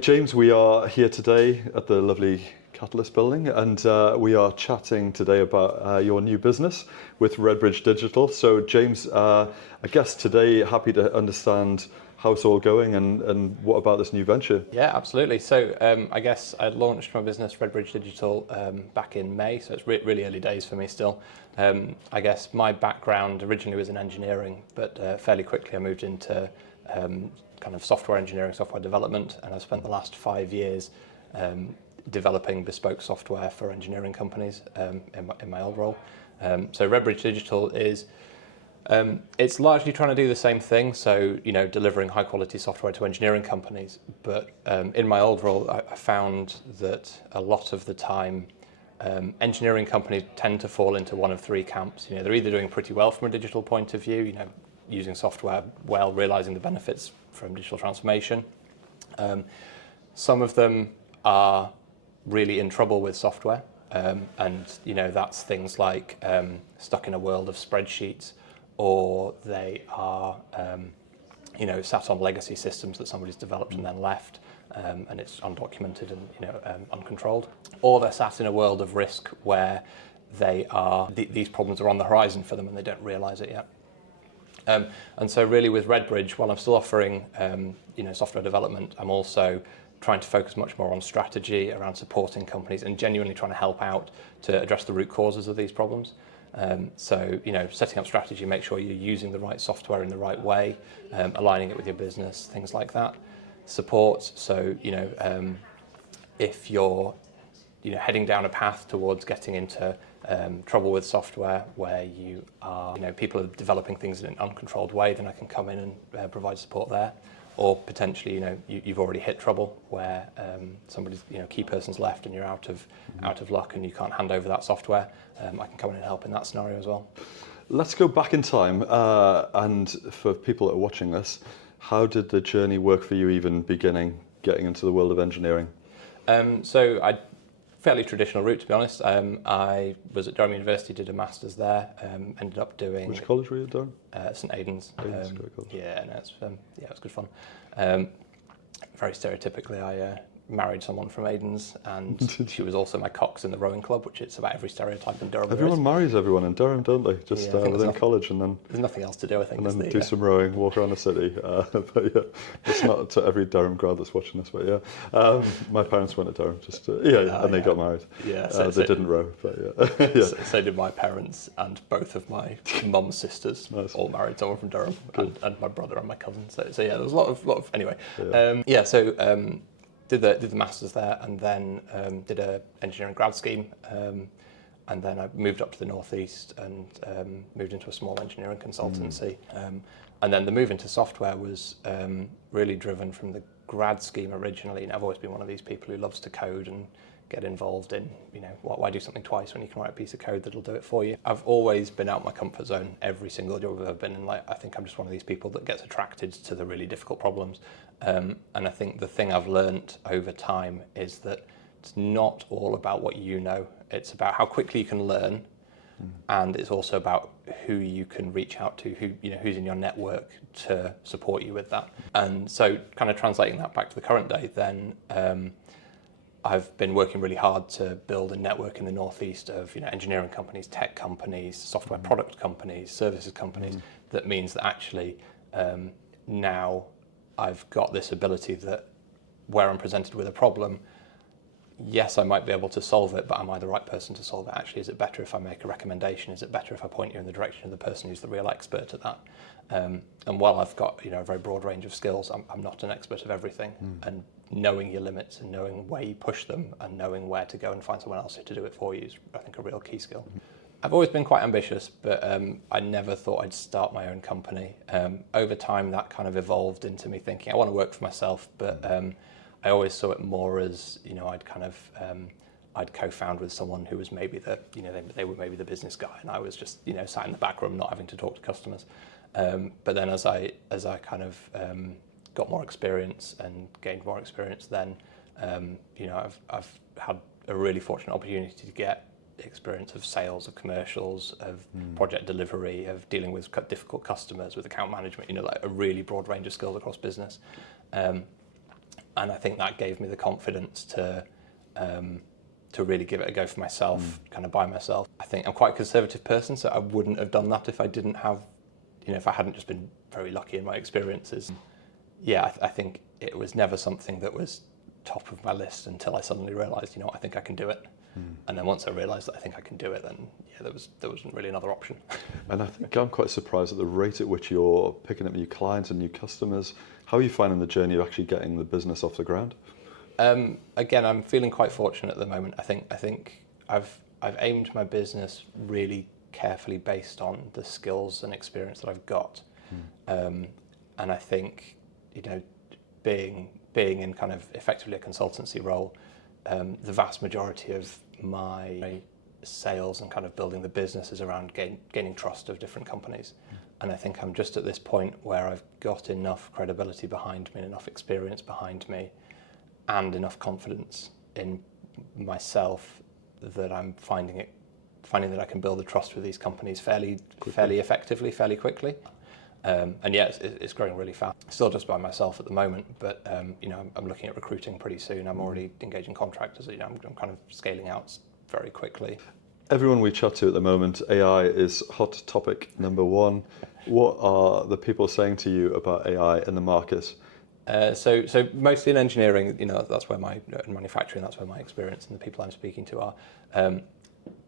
James, we are here today at the lovely Catalyst building, and we are chatting today about your new business with Redbridge Digital. So James, I guess today happy to understand how it's all going and what about this new venture? Yeah, absolutely. So I guess I launched my business, Redbridge Digital, back in May, so it's really early days for me still. I guess my background originally was in engineering, but fairly quickly I moved into kind of software engineering, software development, and I've spent the last 5 years developing bespoke software for engineering companies in my old role. So Redbridge Digital is it's largely trying to do the same thing, so delivering high quality software to engineering companies. But in my old role, I found that a lot of the time, engineering companies tend to fall into one of three camps. They're either doing pretty well from a digital point of view, using software well, realizing the benefits from digital transformation. Some of them are really in trouble with software, and that's things like stuck in a world of spreadsheets, or they are sat on legacy systems that somebody's developed and then left, and it's undocumented and uncontrolled, or they're sat in a world of risk where these problems are on the horizon for them and they don't realize it yet. And so really with Redbridge, while I'm still offering software development, I'm also trying to focus much more on strategy around supporting companies and genuinely trying to help out to address the root causes of these problems. So setting up strategy, make sure you're using the right software in the right way, aligning it with your business, things like that. Support, so if you're heading down a path towards getting into trouble with software where you are, people are developing things in an uncontrolled way, then I can come in and provide support there. Or potentially, you've already hit trouble where somebody's, key person's left and you're out of luck and you can't hand over that software. I can come in and help in that scenario as well. Let's go back in time, and for people that are watching this, how did the journey work for you even getting into the world of engineering? So I fairly traditional route, to be honest. I was at Durham University, did a master's there, ended up doing... Which college were you at Durham? St Aidan's. Aidan's, great college. Yeah, no, it was good fun. Very stereotypically, I married someone from Aidan's, and she was also my cox in the rowing club, which it's about every stereotype in Durham. Everyone marries everyone in Durham, don't they? Just within college, and then there's nothing else to do, I think. And then do some rowing, walk around the city. But yeah, it's not to every Durham grad that's watching this, but yeah. My parents went to Durham, and they got married. Yeah, they didn't row, but yeah. Yeah. So did my parents, and both of my mum's sisters Nice. all married someone from Durham, and my brother and my cousin. So yeah, there was a lot of anyway. Yeah. Did the masters there, and then did a engineering grad scheme, and then I moved up to the northeast and moved into a small engineering consultancy. And then the move into software was really driven from the grad scheme originally. And I've always been one of these people who loves to code and get involved in, why do something twice when you can write a piece of code that'll do it for you. I've always been out of my comfort zone every single job I've ever been in. I think I'm just one of these people that gets attracted to the really difficult problems. And I think the thing I've learned over time is that it's not all about what you know. It's about how quickly you can learn, and it's also about who you can reach out to, who's in your network to support you with that. And so kind of translating that back to the current day, then I've been working really hard to build a network in the northeast of engineering companies, tech companies, software product companies, services companies. That means that actually now I've got this ability that where I'm presented with a problem, yes, I might be able to solve it, but am I the right person to solve it? Actually, is it better if I make a recommendation? Is it better if I point you in the direction of the person who's the real expert at that? And while I've got a very broad range of skills, I'm not an expert of everything. And knowing your limits and knowing where you push them and knowing where to go and find someone else to do it for you is, I think, a real key skill. I've always been quite ambitious, but I never thought I'd start my own company. Over time, that kind of evolved into me thinking I want to work for myself, but I always saw it more as I'd co-found with someone who was maybe they were maybe the business guy, and I was just sat in the back room not having to talk to customers. But then as I kind of got more experience and gained more experience, then I've had a really fortunate opportunity to get experience of sales, of commercials, of project delivery, of dealing with difficult customers, with account management, like a really broad range of skills across business. And I think that gave me the confidence to really give it a go for myself, kind of by myself. I think I'm quite a conservative person, so I wouldn't have done that if I didn't have, if I hadn't just been very lucky in my experiences. Yeah, I think it was never something that was top of my list until I suddenly realised, I think I can do it. And then once I realised that I think I can do it, then there wasn't really another option. And I think I'm quite surprised at the rate at which you're picking up new clients and new customers. How are you finding the journey of actually getting the business off the ground? Again, I'm feeling quite fortunate at the moment. I think I've aimed my business really carefully based on the skills and experience that I've got, and I think being in kind of effectively a consultancy role, the vast majority of my sales and kind of building the business is around gaining trust of different companies. And I think I'm just at this point where I've got enough credibility behind me, enough experience behind me, and enough confidence in myself that I'm finding that I can build the trust with these companies fairly effectively, fairly quickly. And yeah, it's growing really fast. Still just by myself at the moment, but I'm looking at recruiting pretty soon. I'm already engaging contractors. I'm kind of scaling out very quickly. Everyone we chat to at the moment, AI is hot topic number one. What are the people saying to you about AI in the market? So mostly in engineering, that's where in manufacturing, that's where my experience and the people I'm speaking to are.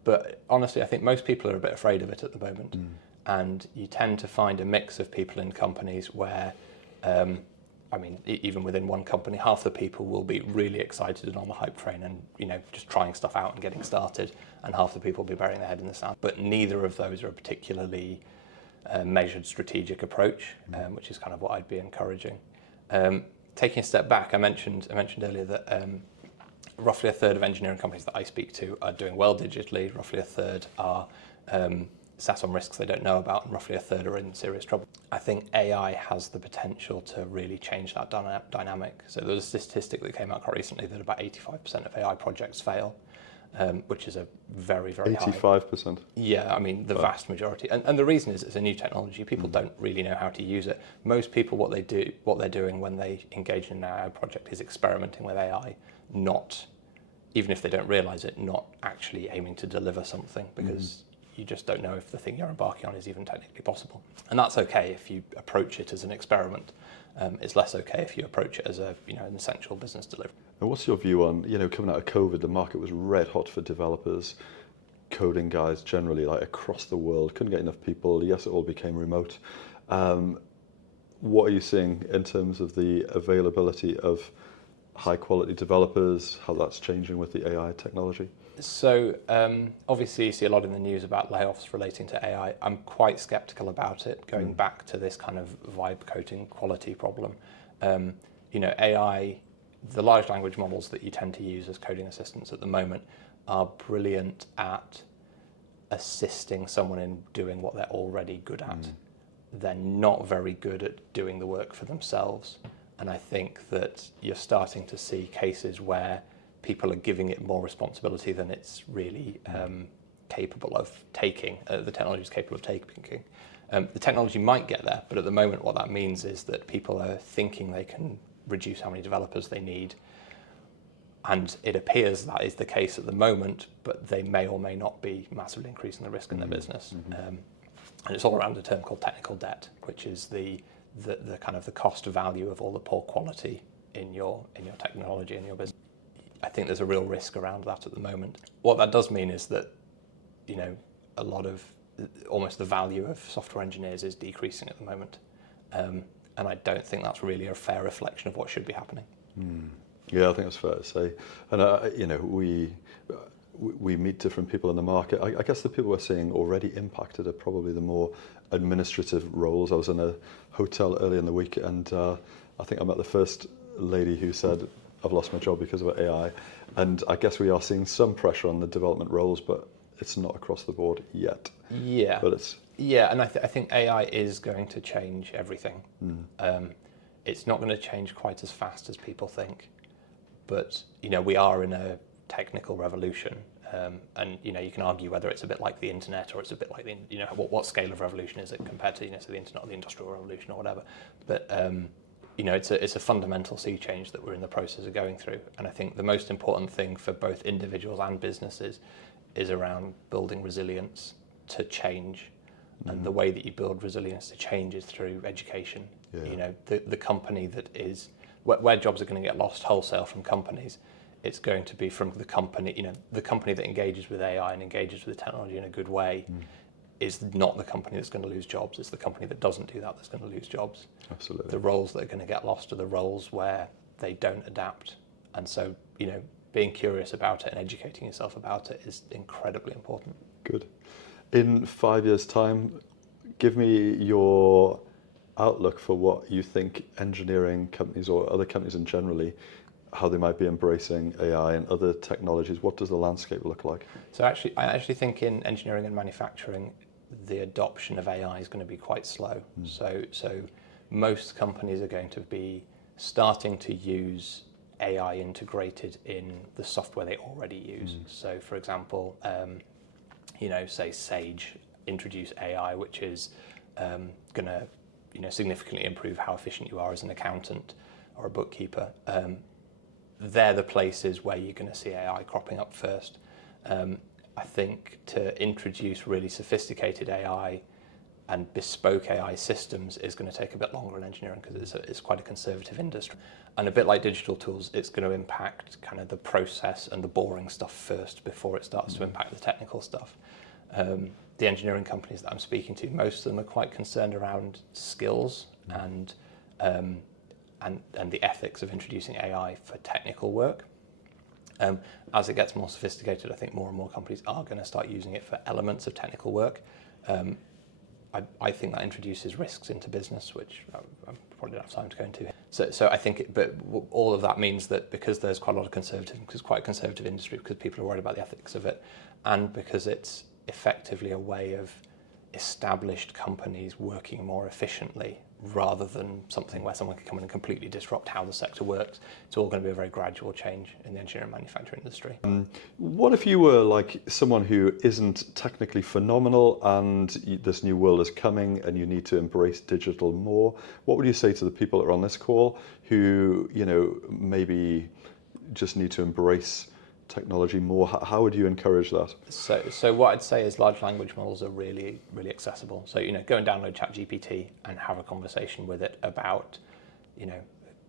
But honestly, I think most people are a bit afraid of it at the moment. And you tend to find a mix of people in companies where, even within one company, half the people will be really excited and on the hype train and, just trying stuff out and getting started, and half the people will be burying their head in the sand. But neither of those are a particularly measured strategic approach, which is kind of what I'd be encouraging. Taking a step back, I mentioned earlier that roughly a third of engineering companies that I speak to are doing well digitally, roughly a third are sat on risks they don't know about, and roughly a third are in serious trouble. I think AI has the potential to really change that dynamic. So there was a statistic that came out quite recently that about 85% of AI projects fail, which is a very, very high. 85%? Yeah, the vast majority. And the reason is it's a new technology. People don't really know how to use it. Most people, what they're doing when they engage in an AI project is experimenting with AI, not, even if they don't realise it, not actually aiming to deliver something, because you just don't know if the thing you're embarking on is even technically possible. And that's okay if you approach it as an experiment. It's less okay if you approach it as an essential business delivery. And what's your view on, coming out of COVID, the market was red hot for developers, coding guys generally, like across the world, couldn't get enough people. Yes, it all became remote. What are you seeing in terms of the availability of high quality developers, how that's changing with the AI technology? So obviously you see a lot in the news about layoffs relating to AI. I'm quite skeptical about it, going back to this kind of vibe coding quality problem. AI, the large language models that you tend to use as coding assistants at the moment are brilliant at assisting someone in doing what they're already good at. They're not very good at doing the work for themselves. And I think that you're starting to see cases where people are giving it more responsibility than it's really capable of taking, the technology is capable of taking. The technology might get there, but at the moment what that means is that people are thinking they can reduce how many developers they need. And it appears that is the case at the moment, but they may or may not be massively increasing the risk in their business. And it's all around a term called technical debt, which is the kind of the cost value of all the poor quality in your technology and your business. I think there's a real risk around that at the moment. What that does mean is that, a lot of almost the value of software engineers is decreasing at the moment. And I don't think that's really a fair reflection of what should be happening. Yeah, I think that's fair to say. And we meet different people in the market. I guess the people we're seeing already impacted are probably the more administrative roles. I was in a hotel earlier in the week, and I think I met the first lady who said, I've lost my job because of AI. And I guess we are seeing some pressure on the development roles, but it's not across the board yet. Yeah. But it's... Yeah, and I think AI is going to change everything. It's not going to change quite as fast as people think. But, we are in a technical revolution. And, you can argue whether it's a bit like the internet or it's a bit like what scale of revolution is it compared to, the internet or the industrial revolution or whatever. But it's a fundamental sea change that we're in the process of going through. And I think the most important thing for both individuals and businesses is around building resilience to change. And the way that you build resilience to change is through education. Yeah. The company that is where jobs are going to get lost wholesale from companies, it's going to be from the company. The company that engages with AI and engages with technology in a good way is not the company that's going to lose jobs. It's the company that doesn't do that that's going to lose jobs. Absolutely. The roles that are going to get lost are the roles where they don't adapt. And so, being curious about it and educating yourself about it is incredibly important. Good. In 5 years' time, give me your outlook for what you think engineering companies or other companies in generally, how they might be embracing AI and other technologies. What does the landscape look like? So I actually think in engineering and manufacturing, the adoption of AI is going to be quite slow. So most companies are going to be starting to use AI integrated in the software they already use. So for example, say Sage introduce AI, which is going to significantly improve how efficient you are as an accountant or a bookkeeper. They're the places where you're going to see AI cropping up first. I think to introduce really sophisticated AI and bespoke AI systems is going to take a bit longer in engineering because it's quite a conservative industry. And a bit like digital tools, it's going to impact kind of the process and the boring stuff first before it starts to impact the technical stuff. The engineering companies that I'm speaking to, most of them are quite concerned around skills and the ethics of introducing AI for technical work. As it gets more sophisticated, I think more and more companies are going to start using it for elements of technical work. I think that introduces risks into business, which I probably don't have time to go into. So I think, but all of that means that because there's quite a lot of conservatism, because it's quite a conservative industry, because people are worried about the ethics of it, and because it's effectively a way of established companies working more efficiently rather than something where someone can come in and completely disrupt how the sector works. It's all going to be a very gradual change in the engineering and manufacturing industry. What if you were like someone who isn't technically phenomenal and this new world is coming and you need to embrace digital more? What would you say to the people that are on this call who, maybe just need to embrace technology more? How would you encourage that? So what I'd say is large language models are really, really accessible. So, go and download ChatGPT and have a conversation with it about,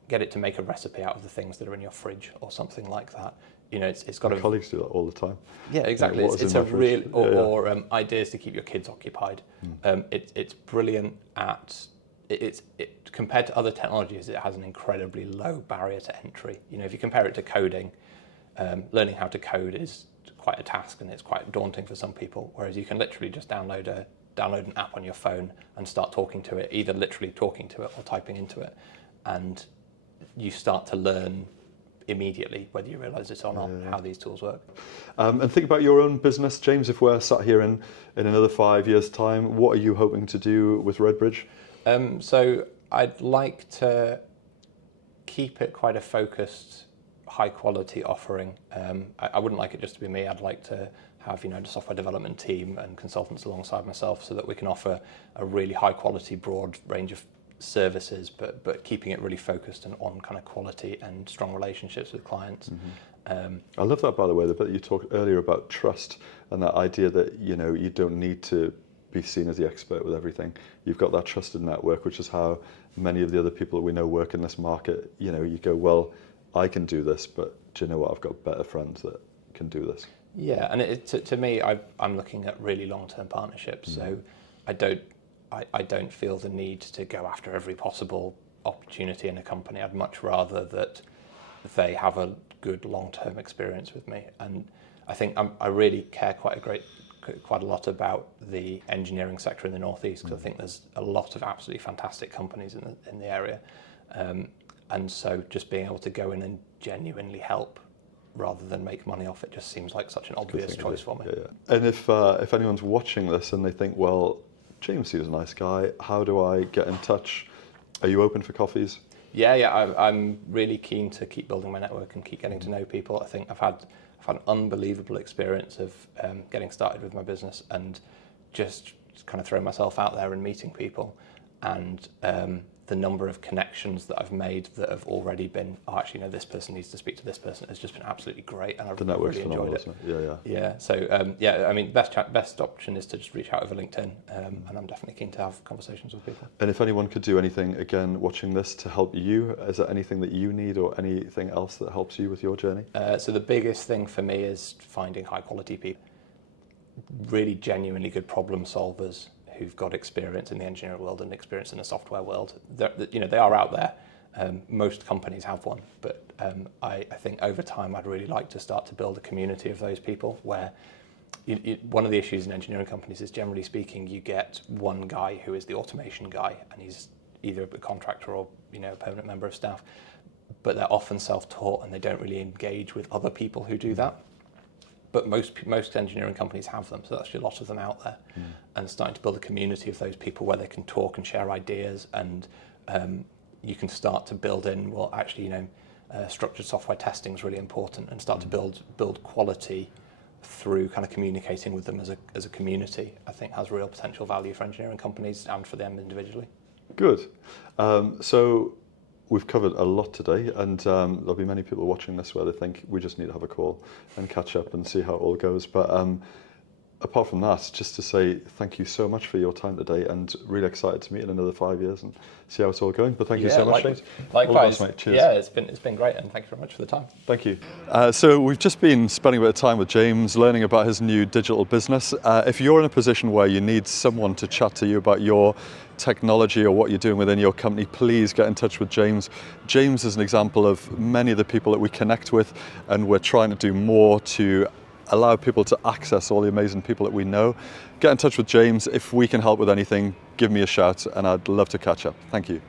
get it to make a recipe out of the things that are in your fridge or something like that. It's got My colleagues do that all the time. Yeah, exactly. It's a real, or ideas to keep your kids occupied. It's brilliant at, compared to other technologies, it has an incredibly low barrier to entry. If you compare it to coding, learning how to code is quite a task and it's quite daunting for some people, whereas you can literally just download an app on your phone and start talking to it, either literally talking to it or typing into it, and you start to learn immediately, whether you realise it or not, how these tools work. And think about your own business, James. If we're sat here in another 5 years' time, what are you hoping to do with Redbridge? So I'd like to keep it quite a focused, high quality offering. I wouldn't like it just to be me. I'd like to have the software development team and consultants alongside myself so that we can offer a really high quality, broad range of services, but keeping it really focused and on kind of quality and strong relationships with clients. I love that, by the way, the bit you talked earlier about trust and that idea that you don't need to be seen as the expert with everything. You've got that trusted network, which is how many of the other people that we know work in this market. You go, well, I can do this, but do you know what? I've got better friends that can do this. Yeah, and to me, I'm looking at really long-term partnerships. So I don't feel the need to go after every possible opportunity in a company. I'd much rather that they have a good long-term experience with me. And I think I really care quite a lot about the engineering sector in the Northeast, because I think there's a lot of absolutely fantastic companies in the area. And so just being able to go in and genuinely help rather than make money off it just seems like such an obvious choice for me. Yeah. And if anyone's watching this and they think, well, James seems a nice guy, how do I get in touch? Are you open for coffees? Yeah, I'm really keen to keep building my network and keep getting to know people. I think I've had an unbelievable experience of getting started with my business and just kind of throwing myself out there and meeting people. And the number of connections that I've made that have already been, oh, actually, no, this person needs to speak to this person, has just been absolutely great, and I've really enjoyed it. Yeah. So yeah, I mean, best option is to just reach out over LinkedIn, and I'm definitely keen to have conversations with people. And if anyone could do anything, again, watching this to help you, is there anything that you need or anything else that helps you with your journey? So the biggest thing for me is finding high quality people, really genuinely good problem solvers who've got experience in the engineering world and experience in the software world. They are out there. Most companies have one, but I think over time I'd really like to start to build a community of those people where one of the issues in engineering companies is, generally speaking, you get one guy who is the automation guy, and he's either a contractor or a permanent member of staff, but they're often self-taught and they don't really engage with other people who do that. But most engineering companies have them, so there's actually a lot of them out there, and starting to build a community of those people where they can talk and share ideas, and you can start to build in, well, actually, structured software testing is really important, and start to build quality through kind of communicating with them as a community. I think has real potential value for engineering companies and for them individually. Good. So we've covered a lot today, and there'll be many people watching this where they think we just need to have a call and catch up and see how it all goes. But apart from that, just to say thank you so much for your time today, and really excited to meet in another 5 years and see how it's all going. But thank you so much, James. Likewise, mate. Cheers. Yeah, it's been great, and thank you very much for the time. Thank you. So we've just been spending a bit of time with James, learning about his new digital business. If you're in a position where you need someone to chat to you about your technology or what you're doing within your company, please get in touch with James. James is an example of many of the people that we connect with, and we're trying to do more to allow people to access all the amazing people that we know. Get in touch with James. If we can help with anything, give me a shout, and I'd love to catch up. Thank you.